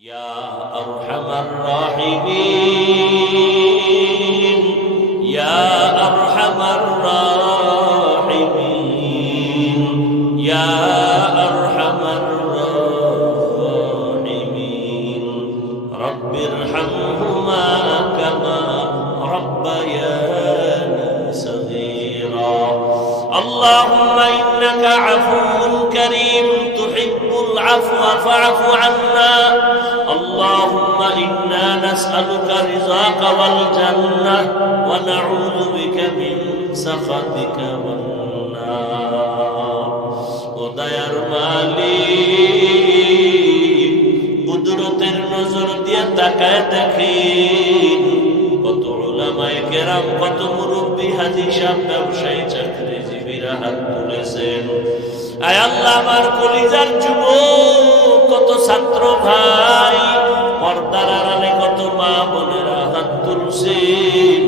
يا أرحم الراحمين يا أرحم الراحمين يا أرحم الراحمين رب ارحمهما كما ربياني صغيرا اللهم إنك عفو كريم تحب العفو فاعف عنا اللهم إنا نسألك رضاك والجنة ونعوذ بك من سخطك والنار ودير মালিক কুদরতের নজর দিয়ে তাকায় দেখেন কত উলামায়ে কেরাম কত মুরব্বি হাজী সাহেব ব্যবসায়ী চাকরিজীবীরা হাত তুলেছেন আয় আল্লাহ আমার কলিজার যুবক কত ছাত্র ভাই পর্দার আড়ালে কত মা বোনেরা হাত তুলছেন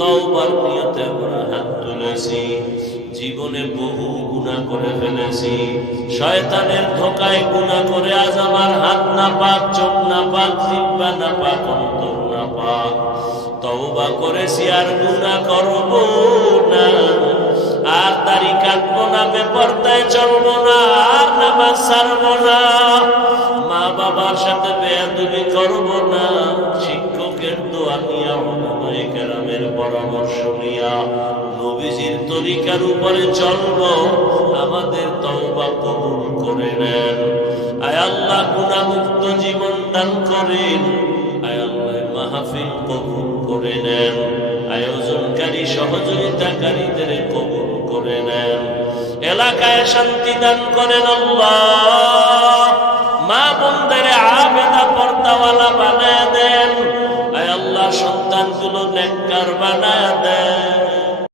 তওবার নিয়তে আমরা হাত তুলেছি জীবনে বহু গুনাহ করে ফেলেছি শয়তানের ধোঁকায় গুনাহ করে আজ আমার হাত না পাক চোখ না পাক জিহ্বা না পাক অন্তর না পাক তওবা করেছি আর গুনাহ করব না আর দাড়ি কাটবো না বেপরদায় চলবো না আর নামাজ ছাড়বো না মা বাবার সাথে বেয়াদবি করবো না শিক্ষকের দোয়া নিয়া উলামায়ে কেরামের পরামর্শ নিয়া নবীজির তরিকার উপরে চলবো আমাদের তওবা কবুল করে নেন আয় আল্লাহ গুনাহমুক্ত জীবন দান করেন আয় আল্লাহ মাহফিল কবুল করে নেন আয়োজনকারী সহযোগিতাকারীদের কবুল করে নেন এলাকায় শান্তি দান করেন আল্লাহ মা বোনদের আবেদা পর্দাওয়ালা বানায় দেন আয় আল্লাহ সন্তানগুলো নেককার বানায় দেন